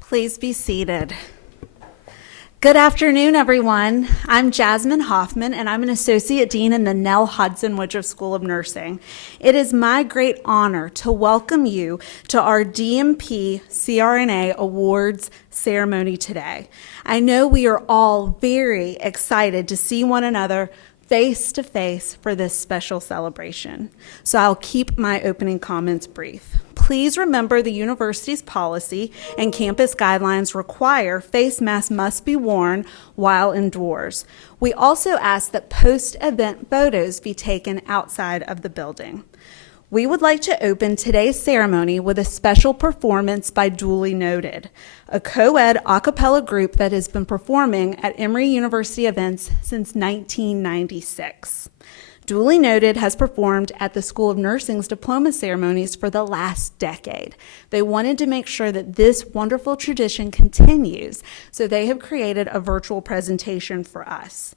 Please be seated. Good afternoon, everyone. I'm Jasmine Hoffman, and I'm an Associate Dean in the Nell Hudson Woodruff School of Nursing. It is my great honor to welcome you to our DMP CRNA Awards ceremony today. I know we are all very excited to see one another face to face for this special celebration. So I'll keep my opening comments brief. Please remember the university's policy and campus guidelines require face masks must be worn while indoors. We also ask that post-event photos be taken outside of the building. We would like to open today's ceremony with a special performance by Duly Noted, a co-ed a cappella group that has been performing at Emory University events since 1996. Duly Noted has performed at the School of Nursing's diploma ceremonies for the last decade. They wanted to make sure that this wonderful tradition continues, so they have created a virtual presentation for us.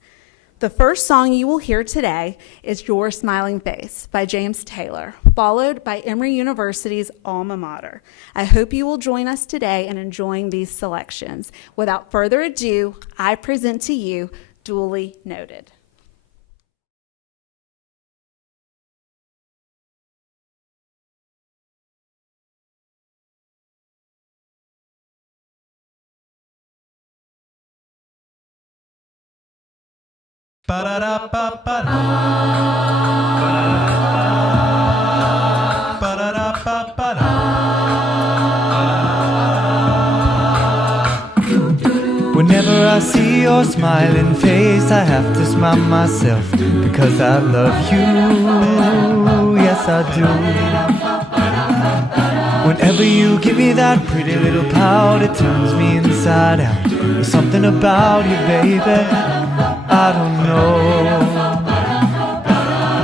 The first song you will hear today is Your Smiling Face by James Taylor, followed by Emory University's alma mater. I hope you will join us today in enjoying these selections. Without further ado, I present to you Duly Noted. Whenever I see your smiling face, I have to smile myself because I love you. Yes, I do. Whenever you give me that pretty little pout, it turns me inside out. There's something about you, baby, I don't know.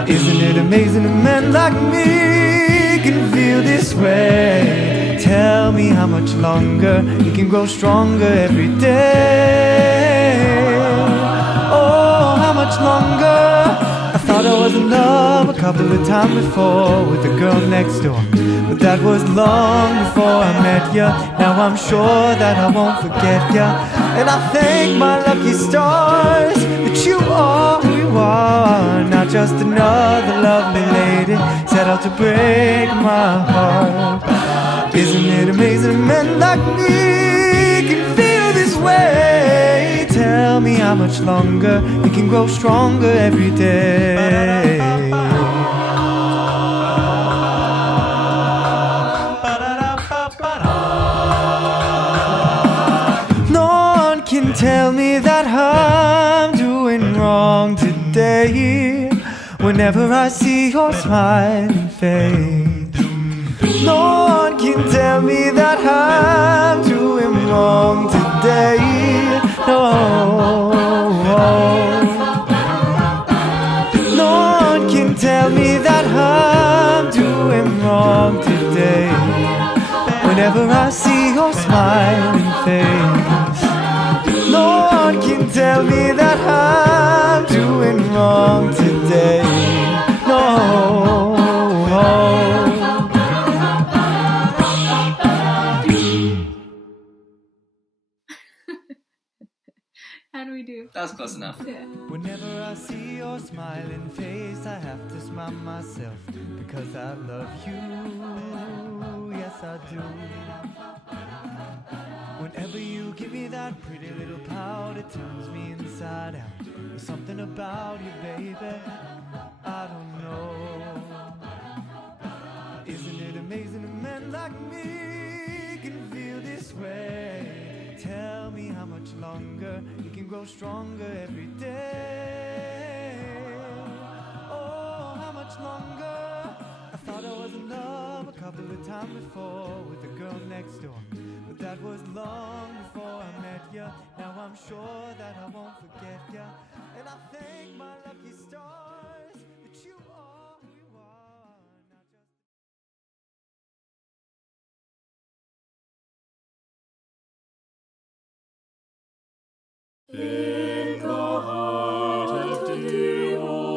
Isn't it amazing a man like me can feel this way? Tell me how much longer you can grow stronger every day. Oh, how much longer? I thought I was in love a couple of times before with the girl next door, but that was long before I met ya. Now I'm sure that I won't forget ya, and I thank my lucky stars that you are who you are. Not just another lovely lady set out to break my heart. Isn't it amazing a man like me can feel this way? Tell me how much longer you can grow stronger every day. No one can tell me that I'm doing wrong today. Whenever I see your smiling face, no one can tell me that I'm doing wrong today. No, no one can tell me that I'm doing wrong today. Whenever I see your smiling face, no one can tell me that I'm doing wrong today. No. How do we do? That was close enough. Yeah. Whenever I see your smiling face, I have to smile myself because I love you. Yes, I do. Whenever you give me that pretty little pout, it turns me inside out. There's something about you, baby, I don't know. Isn't it amazing a man like me can feel this way? Tell me how much longer you can grow stronger every day. Oh, how much longer? I thought I was in love a couple of times before with the girl next door, but that was long before I met ya. Now I'm sure that I won't forget ya, and I thank my lucky stars that you are who you are. Not just in the heart of devotion.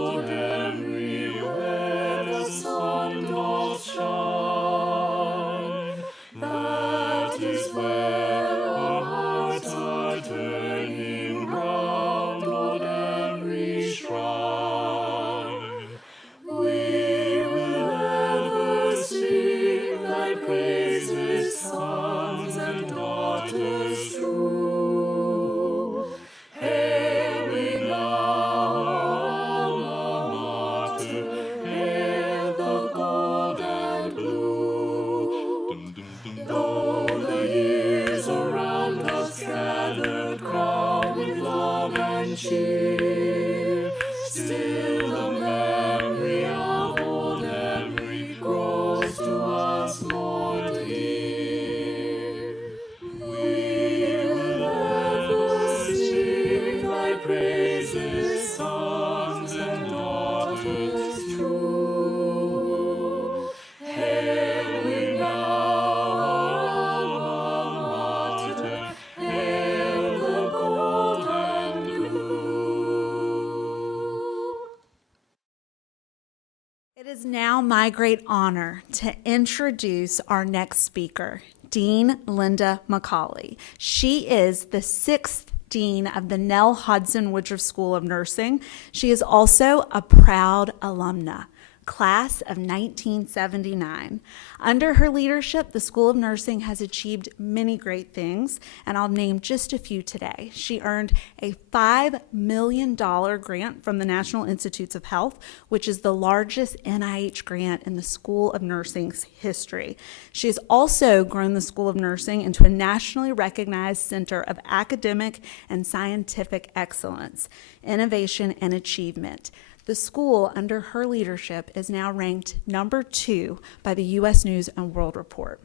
It is now my great honor to introduce our next speaker, Dean Linda McCauley. She is the 6th Dean of the Nell Hudson Woodruff School of Nursing. She is also a proud alumna, class of 1979. Under her leadership, the School of Nursing has achieved many great things, and I'll name just a few today. She earned a $5 million grant from the National Institutes of Health, which is the largest NIH grant in the School of Nursing's history. She has also grown the School of Nursing into a nationally recognized center of academic and scientific excellence, innovation, and achievement. The school, under her leadership, is now ranked number 2 by the U.S. News and World Report.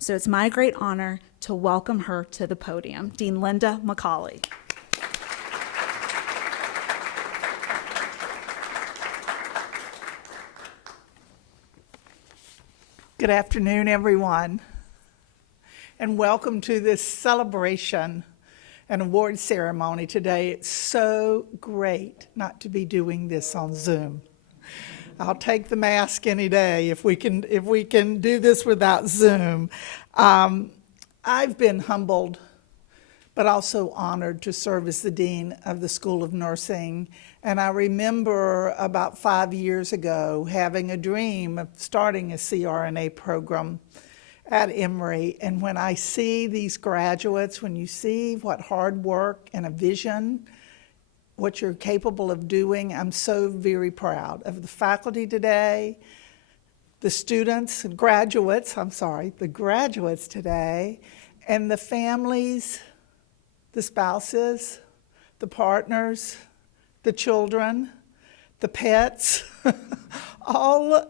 So it's my great honor to welcome her to the podium, Dean Linda McCauley. Good afternoon, everyone, and welcome to this celebration and award ceremony today. It's so great not to be doing this on Zoom. I'll take the mask any day if we can do this without Zoom. I've been humbled, but also honored to serve as the Dean of the School of Nursing. And I remember about 5 years ago having a dream of starting a CRNA program at Emory, and when I see these graduates, when you see what hard work and a vision, what you're capable of doing, I'm so very proud of the faculty today, the students and graduates, the graduates today, and the families, the spouses, the partners, the children, the pets, all,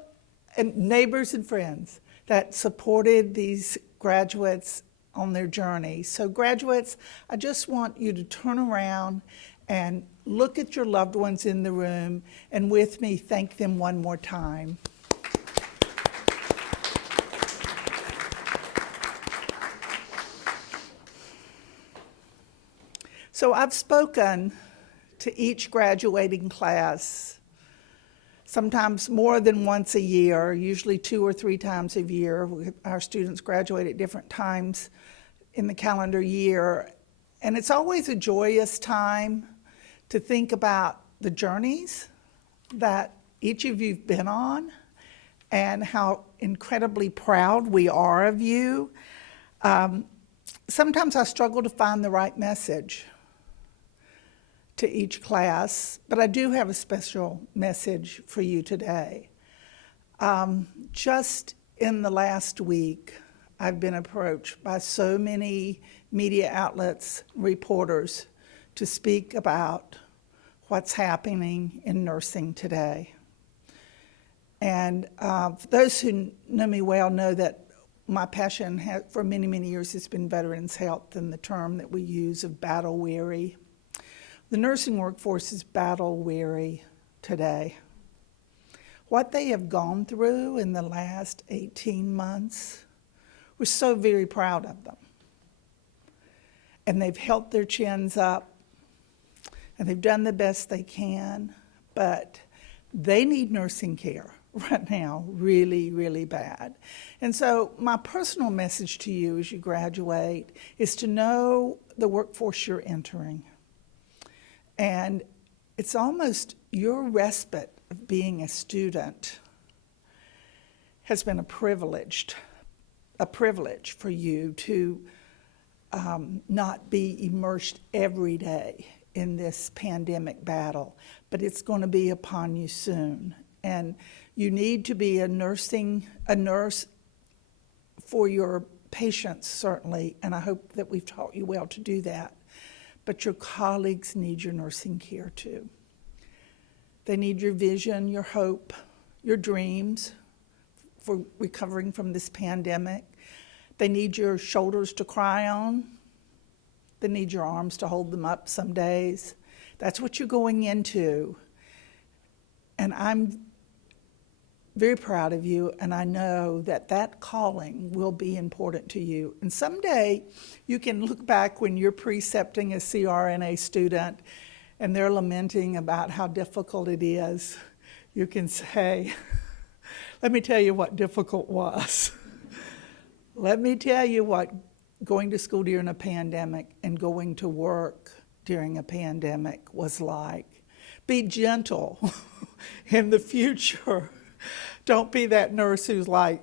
and neighbors and friends that supported these graduates on their journey. So graduates, I just want you to turn around and look at your loved ones in the room and with me thank them one more time. So I've spoken to each graduating class sometimes more than once a year, usually 2 or 3 times a year. Our students graduate at different times in the calendar year. And it's always a joyous time to think about the journeys that each of you've been on and how incredibly proud we are of you. Sometimes I struggle to find the right message to each class, but I do have a special message for you today. Just in the last week, I've been approached by so many media outlets, reporters, to speak about what's happening in nursing today. And for those who know me well know that my passion for many, many years has been veterans' health and the term that we use of battle weary. The nursing workforce is battle weary today. What they have gone through in the last 18 months, we're so very proud of them. And they've held their chins up, and they've done the best they can, but they need nursing care right now, really, really bad. And so my personal message to you as you graduate is to know the workforce you're entering. And it's almost your respite of being a student has been a privilege for you to not be immersed every day in this pandemic battle, but it's going to be upon you soon. And you need to be a nurse for your patients, certainly, and I hope that we've taught you well to do that. But your colleagues need your nursing care too. They need your vision, your hope, your dreams for recovering from this pandemic. They need your shoulders to cry on. They need your arms to hold them up some days. That's what you're going into. And I'm very proud of you, and I know that that calling will be important to you. And someday you can look back when you're precepting a CRNA student and they're lamenting about how difficult it is. You can say, Let me tell you what difficult was. Let me tell you what going to school during a pandemic and going to work during a pandemic was like. Be gentle in the future. Don't be that nurse who's like,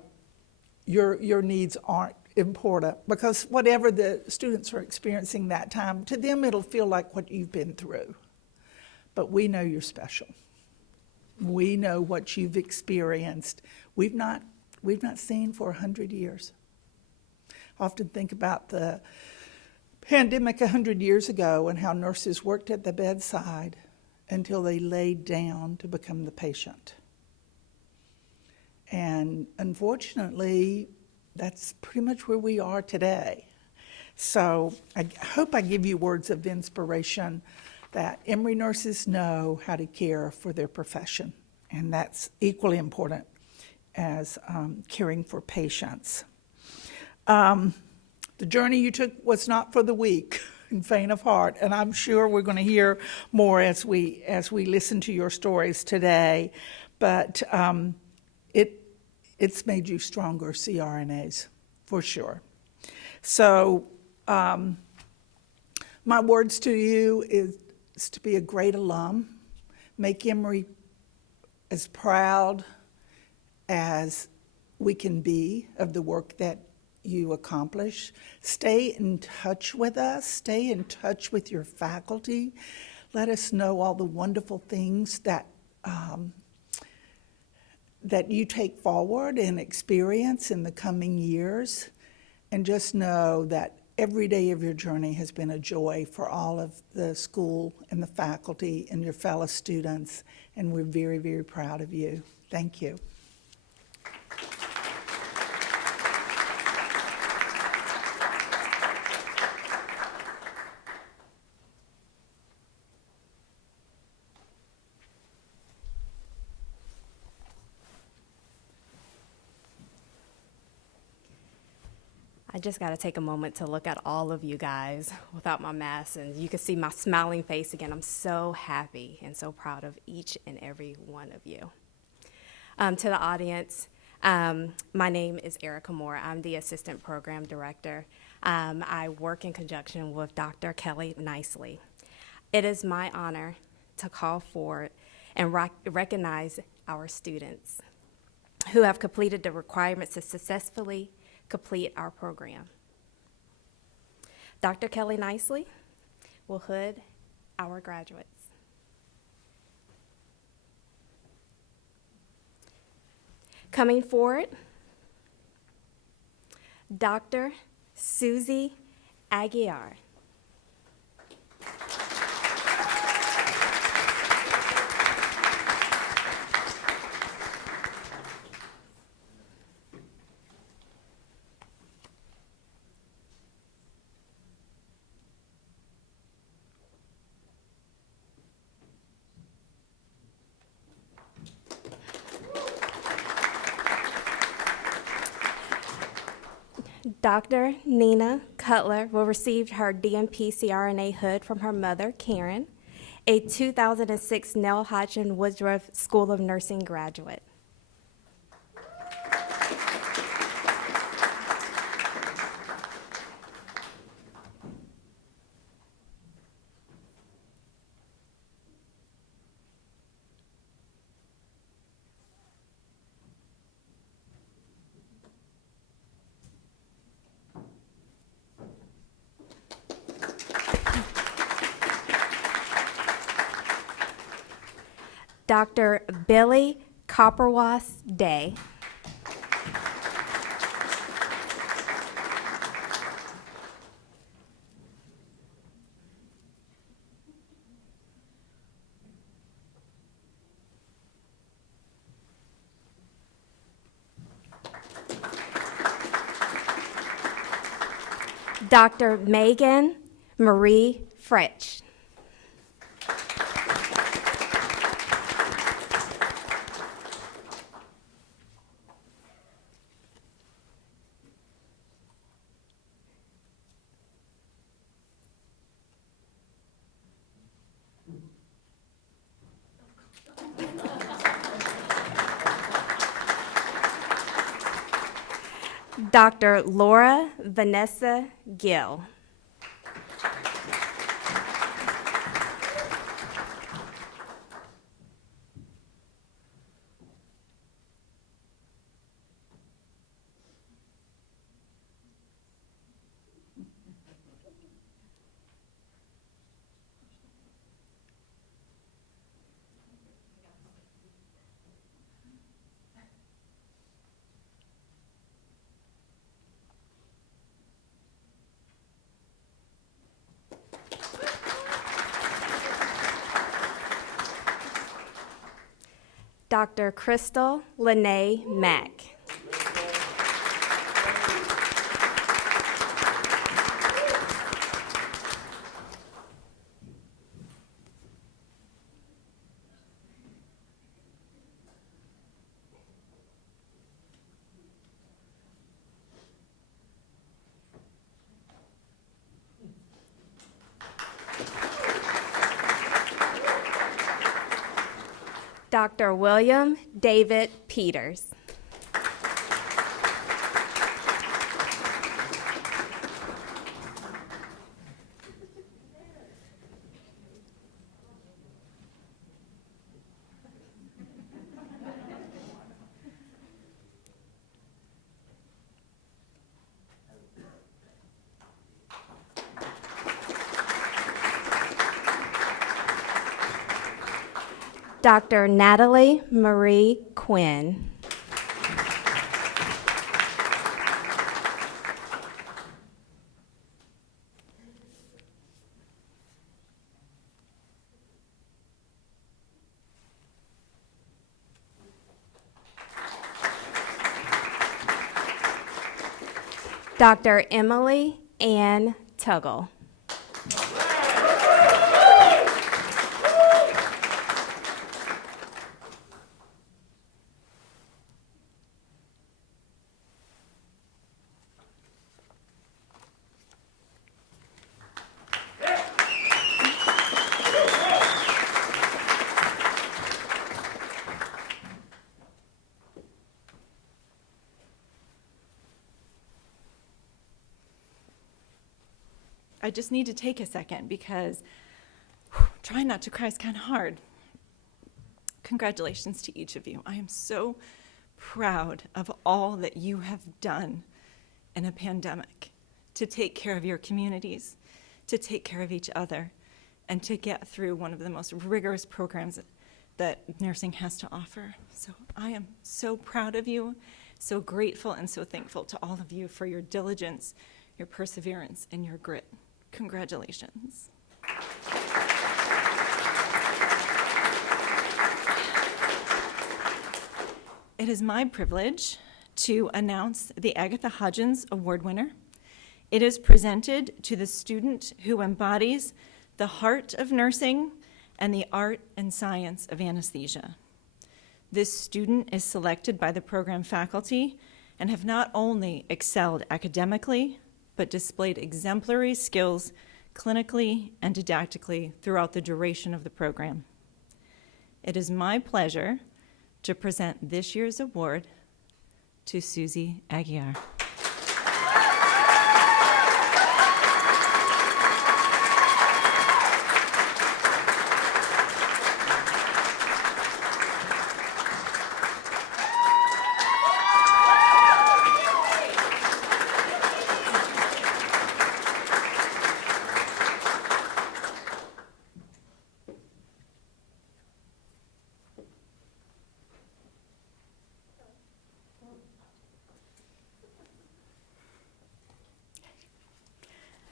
your needs aren't important, because whatever the students are experiencing that time, to them it'll feel like what you've been through. But we know you're special. We know what you've experienced. We've not seen for 100 years. I often think about the pandemic 100 years ago and how nurses worked at the bedside until they laid down to become the patient. And unfortunately, that's pretty much where we are today. So I hope I give you words of inspiration that Emory nurses know how to care for their profession, and that's equally important as caring for patients. The journey you took was not for the weak and faint of heart, and I'm sure we're going to hear more as we listen to your stories today. But it's made you stronger CRNAs, for sure. So my words to you is to be a great alum. Make Emory as proud as we can be of the work that you accomplish. Stay in touch with us. Stay in touch with your faculty. Let us know all the wonderful things that you take forward and experience in the coming years. And just know that every day of your journey has been a joy for all of the school and the faculty and your fellow students. And we're very, very proud of you. Thank you. I just got to take a moment to look at all of you guys without my mask, and you can see my smiling face again. I'm so happy and so proud of each and every one of you. To the audience, my name is Erica Moore. I'm the Assistant Program Director. I work in conjunction with Dr. Kelly Nicely. It is my honor to call forward and recognize our students who have completed the requirements to successfully complete our program. Dr. Kelly Nicely will hood our graduates. Coming forward, Dr. Susie Aguiar. Dr. Nina Cutler will receive her DNP CRNA hood from her mother, Karen, a 2006 Nell Hodgson Woodruff School of Nursing graduate. Dr. Billy Copperwas Day. Dr. Megan Marie Fretch. Dr. Laura Vanessa Gill. Dr. Crystal Lene Mack. Dr. William David Peters. Dr. Natalie Marie Quinn. Dr. Emily Ann Tuggle. I just need to take a second because trying not to cry is kind of hard. Congratulations to each of you. I am so proud of all that you have done in a pandemic to take care of your communities, to take care of each other, and to get through one of the most rigorous programs that nursing has to offer. So I am so proud of you, so grateful and so thankful to all of you for your diligence, your perseverance, and your grit. Congratulations. It is my privilege to announce the Agatha Hodgins Award winner. It is presented to the student who embodies the heart of nursing and the art and science of anesthesia. This student is selected by the program faculty and have not only excelled academically, but displayed exemplary skills clinically and didactically throughout the duration of the program. It is my pleasure to present this year's award to Susie Aguiar.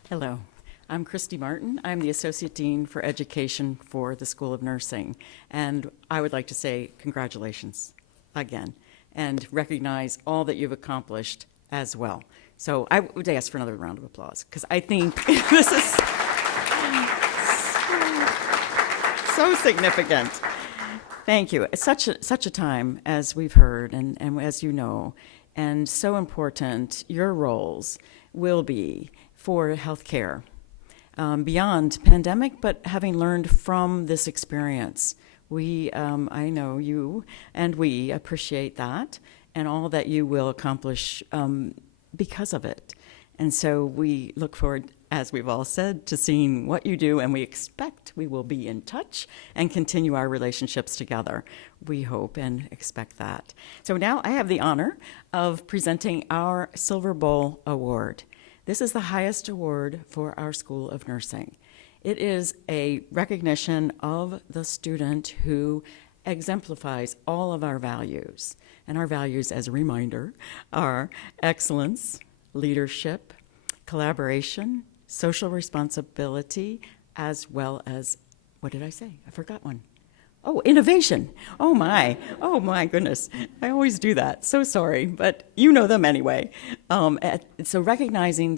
Hello, I'm Christy Martin. I'm the Associate Dean for Education for the School of Nursing. And I would like to say congratulations again and recognize all that you've accomplished as well. So I would ask for another round of applause because I think this is so significant. Thank you. It's such a time, as we've heard and as you know, and so important your roles will be for healthcare beyond pandemic, but having learned from this experience, I know you and we appreciate that and all that you will accomplish because of it. And so we look forward, as we've all said, to seeing what you do, and we expect we will be in touch and continue our relationships together. We hope and expect that. So now I have the honor of presenting our Silver Bowl Award. This is the highest award for our School of Nursing. It is a recognition of the student who exemplifies all of our values. And our values, as a reminder, are excellence, leadership, collaboration, social responsibility, as well as, what did I say? I forgot one. Oh, innovation. Oh my goodness. I always do that. So sorry, but you know them anyway. So recognizing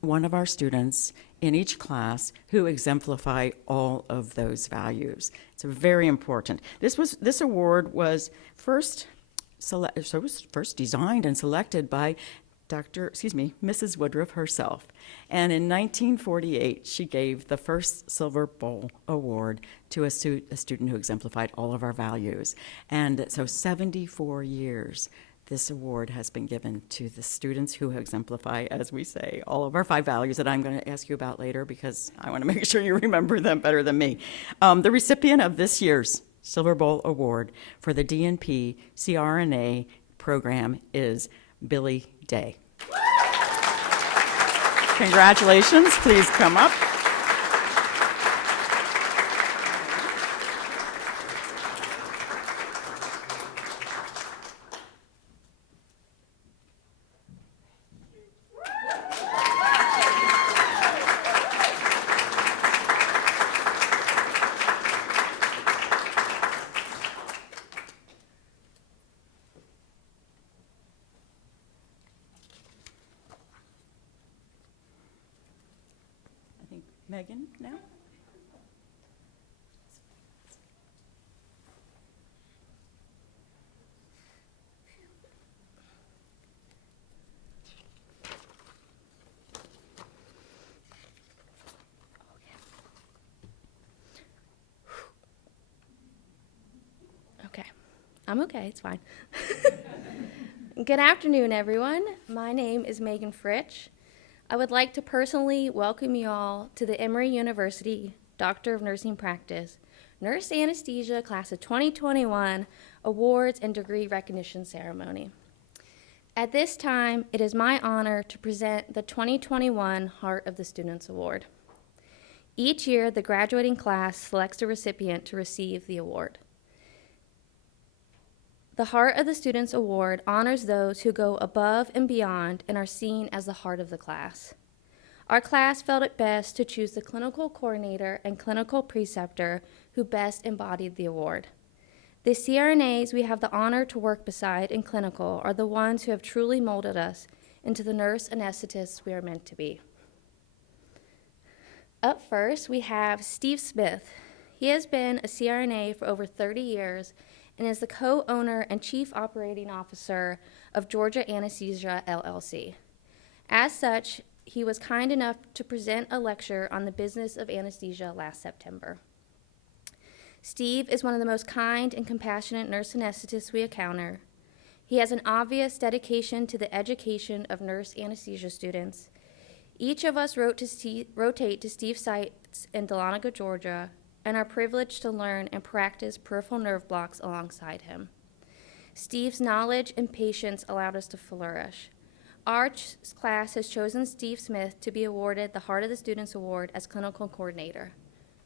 one of our students in each class who exemplify all of those values. It's very important. This award was first designed and selected by Mrs. Woodruff herself. And in 1948, she gave the first Silver Bowl Award to a student who exemplified all of our values. And so 74 years, this award has been given to the students who exemplify, as we say, all of our 5 values that I'm going to ask you about later because I want to make sure you remember them better than me. The recipient of this year's Silver Bowl Award for the DNP CRNA program is Billy Day. Congratulations. Please come up. Megan now? Okay. I'm okay. It's fine. Good afternoon, everyone. My name is Megan Fritsch. I would like to personally welcome you all to the Emory University Doctor of Nursing Practice Nurse Anesthesia Class of 2021 Awards and Degree Recognition Ceremony. At this time, it is my honor to present the 2021 Heart of the Students Award. Each year, the graduating class selects a recipient to receive the award. The Heart of the Students Award honors those who go above and beyond and are seen as the heart of the class. Our class felt it best to choose the clinical coordinator and clinical preceptor who best embodied the award. The CRNAs we have the honor to work beside in clinical are the ones who have truly molded us into the nurse anesthetists we are meant to be. Up first, we have Steve Smith. He has been a CRNA for over 30 years and is the co-owner and chief operating officer of Georgia Anesthesia, LLC. As such, he was kind enough to present a lecture on the business of anesthesia last September. Steve is one of the most kind and compassionate nurse anesthetists we encounter. He has an obvious dedication to the education of nurse anesthesia students. Each of us rotate to Steve's sites in Dahlonega, Georgia, and are privileged to learn and practice peripheral nerve blocks alongside him. Steve's knowledge and patience allowed us to flourish. Our class has chosen Steve Smith to be awarded the Heart of the Students Award as clinical coordinator.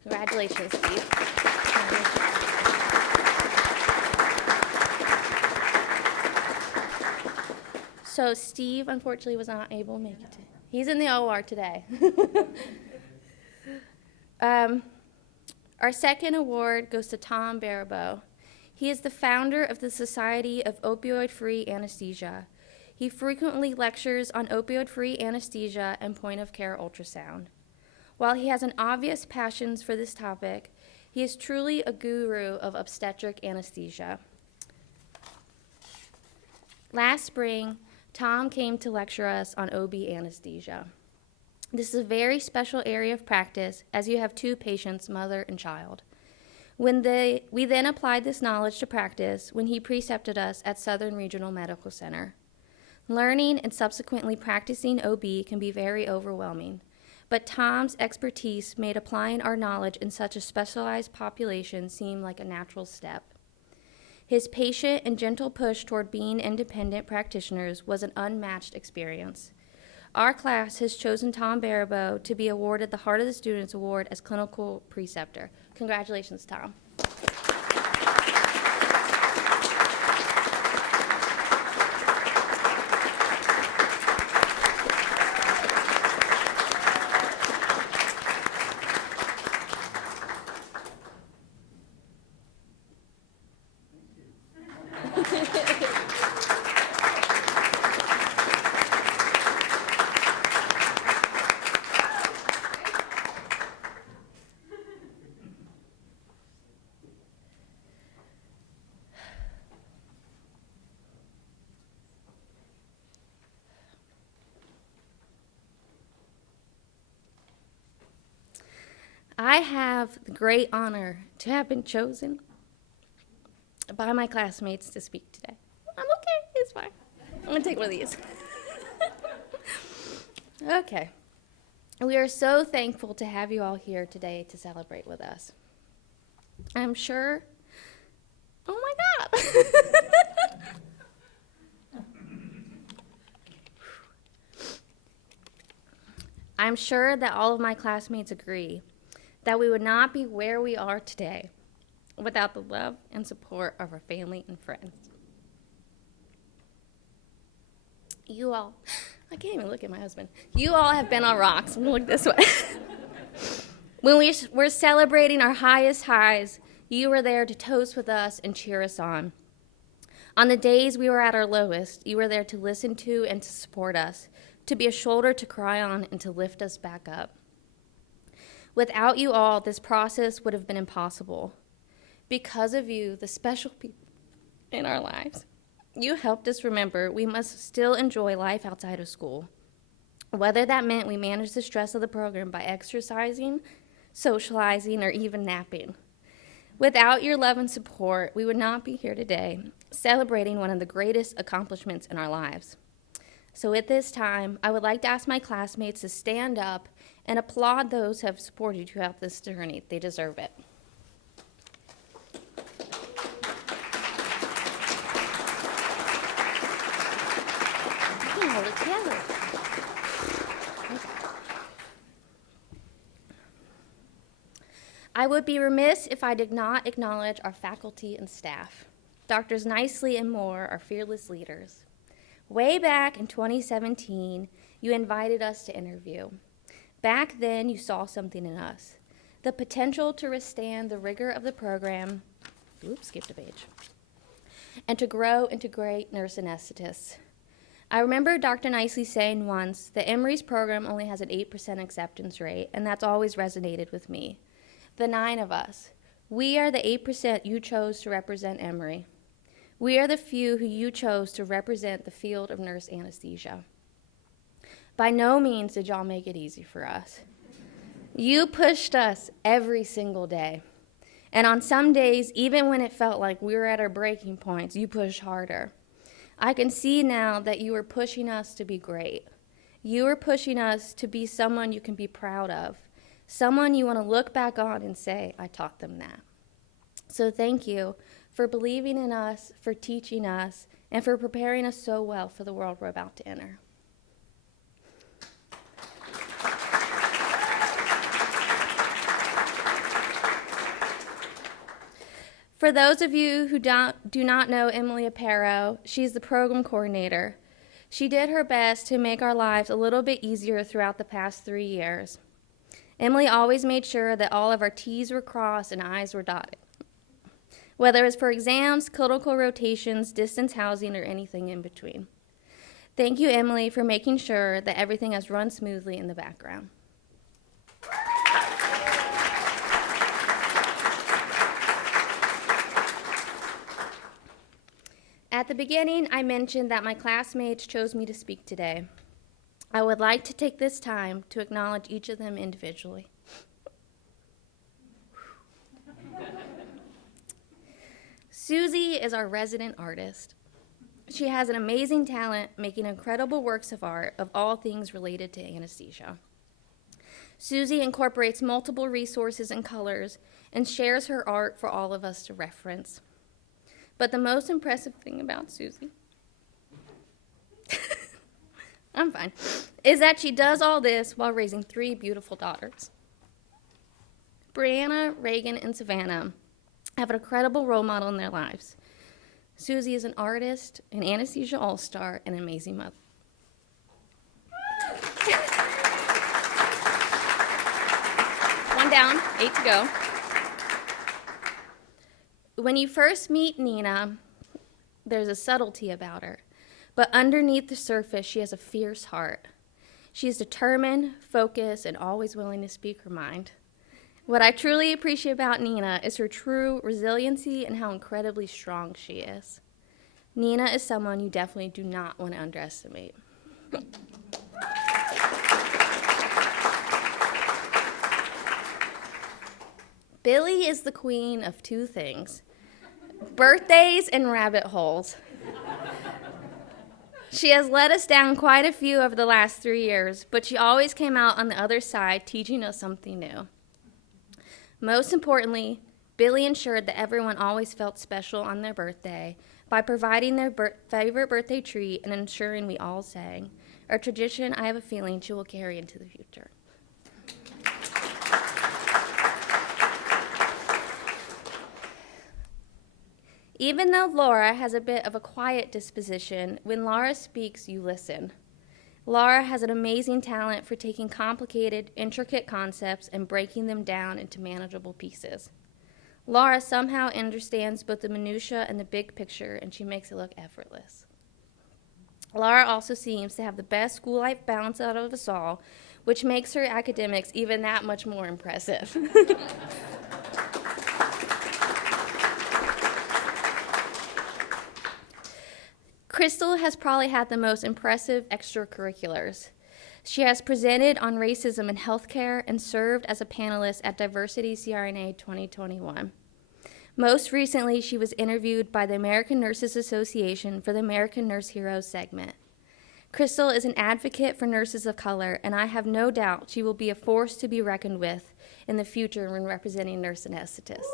Congratulations, Steve. So Steve, unfortunately, was not able to make it. He's in the OR today. Our second award goes to Tom Baribeau. He is the founder of the Society of Opioid-Free Anesthesia. He frequently lectures on opioid-free anesthesia and point-of-care ultrasound. While he has an obvious passion for this topic, he is truly a guru of obstetric anesthesia. Last spring, Tom came to lecture us on OB anesthesia. This is a very special area of practice as you have 2 patients, mother and child. We then applied this knowledge to practice when he precepted us at Southern Regional Medical Center. Learning and subsequently practicing OB can be very overwhelming, but Tom's expertise made applying our knowledge in such a specialized population seem like a natural step. His patient and gentle push toward being independent practitioners was an unmatched experience. Our class has chosen Tom Baribeau to be awarded the Heart of the Students Award as clinical preceptor. Congratulations, Tom. I have the great honor to have been chosen by my classmates to speak today. I'm okay, it's fine. I'm gonna take one of these. Okay. We are so thankful to have you all here today to celebrate with us. I'm sure, oh my God. I'm sure that all of my classmates agree that we would not be where we are today without the love and support of our family and friends. You all, I can't even look at my husband. You all have been on rocks. I'm gonna look this way. When we were celebrating our highest highs, you were there to toast with us and cheer us on. On the days we were at our lowest, you were there to listen to and to support us, to be a shoulder to cry on and to lift us back up. Without you all, this process would have been impossible. Because of you, the special people in our lives, you helped us remember we must still enjoy life outside of school. Whether that meant we managed the stress of the program by exercising, socializing, or even napping. Without your love and support, we would not be here today, celebrating one of the greatest accomplishments in our lives. So at this time, I would like to ask my classmates to stand up and applaud those who have supported you throughout this journey. They deserve it. We can hold it together. I would be remiss if I did not acknowledge our faculty and staff. Doctors Nicely and Moore are fearless leaders. Way back in 2017, you invited us to interview. Back then, you saw something in us, the potential to withstand the rigor of the program, skipped a page, and to grow into great nurse anesthetists. I remember Dr. Nicely saying once that Emory's program only has an 8% acceptance rate, and that's always resonated with me. The 9 of us, we are the 8% you chose to represent Emory. We are the few who you chose to represent the field of nurse anesthesia. By no means did y'all make it easy for us. You pushed us every single day. And on some days, even when it felt like we were at our breaking points, you pushed harder. I can see now that you were pushing us to be great. You were pushing us to be someone you can be proud of, someone you want to look back on and say, I taught them that. So thank you for believing in us, for teaching us, and for preparing us so well for the world we're about to enter. For those of you who do not know Emily Aparo, she's the program coordinator. She did her best to make our lives a little bit easier throughout the past 3 years. Emily always made sure that all of our T's were crossed and I's were dotted, whether it was for exams, clinical rotations, distance housing, or anything in between. Thank you, Emily, for making sure that everything has run smoothly in the background. At the beginning, I mentioned that my classmates chose me to speak today. I would like to take this time to acknowledge each of them individually. Susie is our resident artist. She has an amazing talent making incredible works of art of all things related to anesthesia. Susie incorporates multiple resources and colors and shares her art for all of us to reference. But the most impressive thing about Susie, I'm fine, is that she does all this while raising 3 beautiful daughters. Brianna, Reagan, and Savannah have an incredible role model in their lives. Susie is an artist, an anesthesia all-star, and an amazing mother. One down, 8 to go. When you first meet Nina, there's a subtlety about her, but underneath the surface, she has a fierce heart. She is determined, focused, and always willing to speak her mind. What I truly appreciate about Nina is her true resiliency and how incredibly strong she is. Nina is someone you definitely do not want to underestimate. Billy is the queen of 2 things: birthdays and rabbit holes. She has let us down quite a few over the last 3 years, but she always came out on the other side teaching us something new. Most importantly, Billy ensured that everyone always felt special on their birthday by providing their favorite birthday treat and ensuring we all sang, a tradition I have a feeling she will carry into the future. Even though Laura has a bit of a quiet disposition, when Laura speaks, you listen. Laura has an amazing talent for taking complicated, intricate concepts and breaking them down into manageable pieces. Laura somehow understands both the minutia and the big picture, and she makes it look effortless. Laura also seems to have the best school life balance out of us all, which makes her academics even that much more impressive. Crystal has probably had the most impressive extracurriculars. She has presented on racism in healthcare and served as a panelist at Diversity CRNA 2021. Most recently, she was interviewed by the American Nurses Association for the American Nurse Heroes segment. Crystal is an advocate for nurses of color, and I have no doubt she will be a force to be reckoned with in the future when representing nurse anesthetists.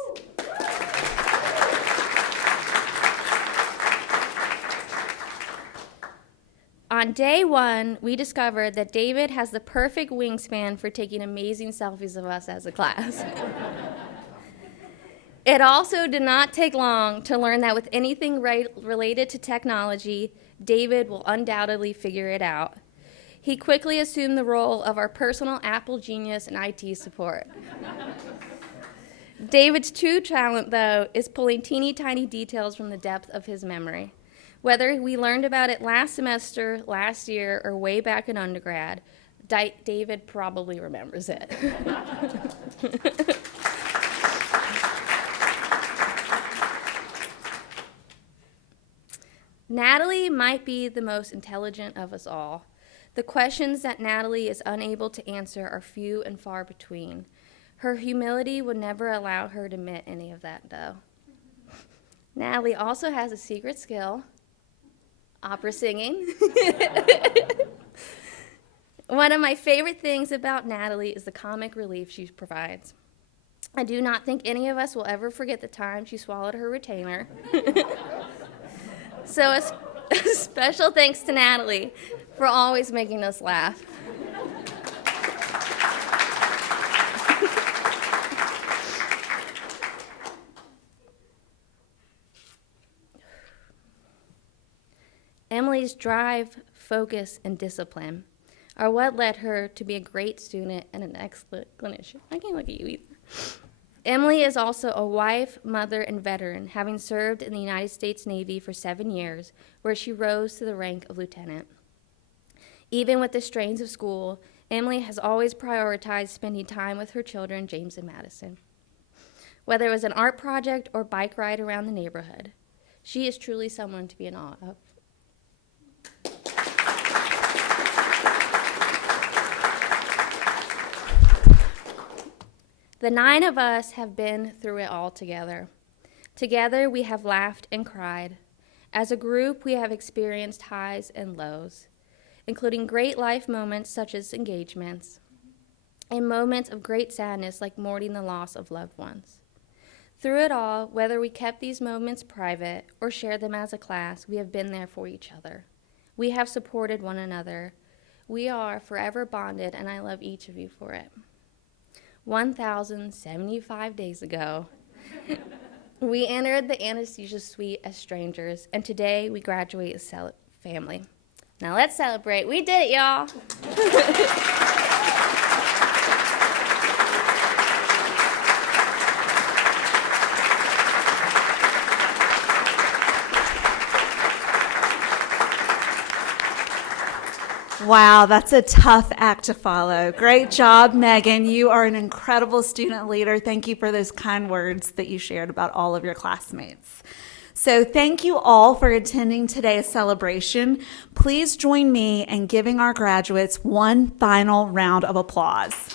On day 1, we discovered that David has the perfect wingspan for taking amazing selfies of us as a class. It also did not take long to learn that with anything related to technology, David will undoubtedly figure it out. He quickly assumed the role of our personal Apple genius and IT support. David's true talent, though, is pulling teeny tiny details from the depth of his memory. Whether we learned about it last semester, last year, or way back in undergrad, David probably remembers it. Natalie might be the most intelligent of us all. The questions that Natalie is unable to answer are few and far between. Her humility would never allow her to admit any of that, though. Natalie also has a secret skill: opera singing. One of my favorite things about Natalie is the comic relief she provides. I do not think any of us will ever forget the time she swallowed her retainer. So a special thanks to Natalie for always making us laugh. Emily's drive, focus, and discipline are what led her to be a great student and an excellent clinician. I can't look at you either. Emily is also a wife, mother, and veteran, having served in the United States Navy for 7 years, where she rose to the rank of lieutenant. Even with the strains of school, Emily has always prioritized spending time with her children, James and Madison. Whether it was an art project or bike ride around the neighborhood, she is truly someone to be in awe of. The 9 of us have been through it all together. Together, we have laughed and cried. As a group, we have experienced highs and lows, including great life moments such as engagements, and moments of great sadness like mourning the loss of loved ones. Through it all, whether we kept these moments private or shared them as a class, we have been there for each other. We have supported one another. We are forever bonded, and I love each of you for it. 1,075 days ago, we entered the anesthesia suite as strangers, and today we graduate as family. Now let's celebrate. We did it, y'all. Wow, that's a tough act to follow. Great job, Megan. You are an incredible student leader. Thank you for those kind words that you shared about all of your classmates. So thank you all for attending today's celebration. Please join me in giving our graduates one final round of applause.